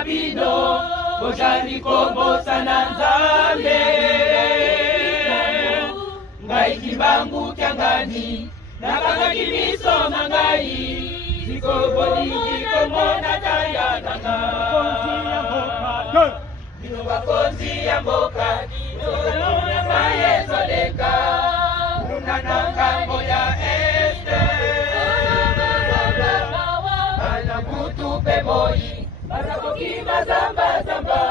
na bino bozali kobosana Nzambe. Ngai kimbangu kyangani nakangaki miso na ngai zikobolingi komona kaya nanga. Bino bakonzi ya mboka nona mayezoleka nuna ngambo ya este. Bana butu pe moi bazakokima zamba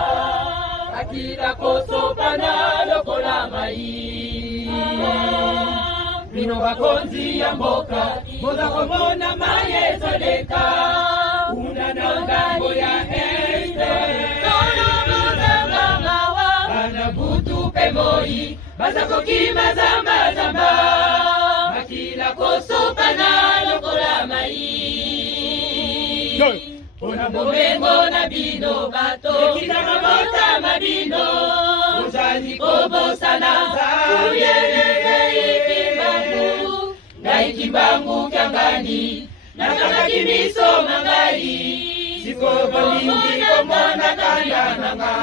akila kosopana lokola mai. Bino bakonzi ya mboka bozakomona mayezoleka nuna ngambo ya este. Moi bazakokima zamba makila kosopana lokola mai. Pona bomengo na bino bato ekita mabota mabino ozali kobosana Nzambe. Ngai kimbangu kyangani nakangaki miso mangai sikobolingi komona kaya nanga.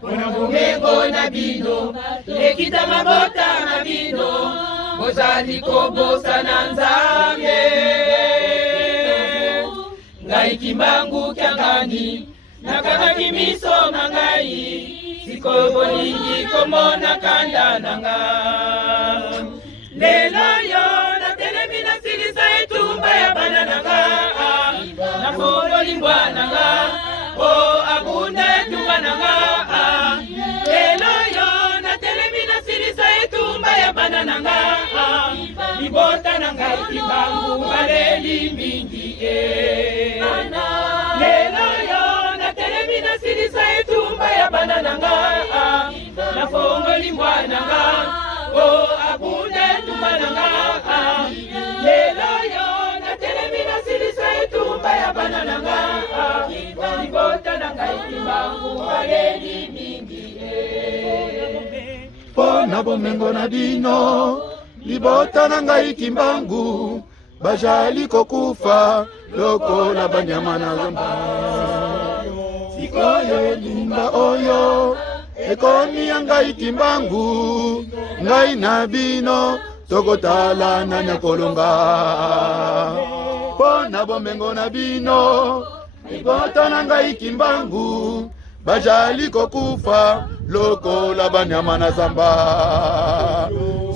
Bomengo na bino ekita mabota na bino bozali kobosana Nzambe. Ngai kimbangu kyangani nakangaki miso na ngai sikobolingi komona kanda nanga. Lelo yo natelemi nasilisa etumba ya bana nanga nafongoli mbwana nanga o abunda etumba nanga. Lelo yo natelemi nasilisa etumba ya bana nanga libota nanga kimbangu baleli mingi Lelo yo natelemi nasilisa etumba ya bana nanga nafongoli mbwana nanga o abunda etumba nanga. Lelo yo natelemi nasilisa etumba ya bana nanga libota nanga kimbangu baleli mingi. Pona bomengo na bino libota na ngai kimbangu bajali kokufa lokola banyama na zamba. Sikoyo limba oyo ekomi ya ngai kimbangu ngai na bino tokotala na nyakolonga. Pona bomengo na bino libota na ngai kimbangu bajali kokufa lokola banyama na zamba.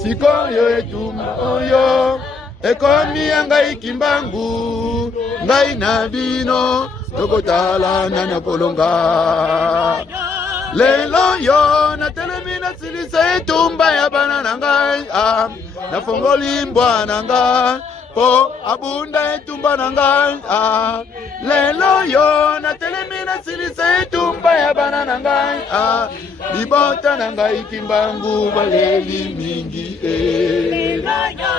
Sikoyo etumba oyo ekomi ya ngai kimbangu ngai na bino tokotala na nyakolonga. Lelo yo natelemi nasilisa etumba ya bana na ngai nafongoli mbwana nanga po abunda etumba na ngai Lelo yo natelemi nasilisa etumba ya bana na ngai libota na ngai kimbangu baleli mingi Lelo yo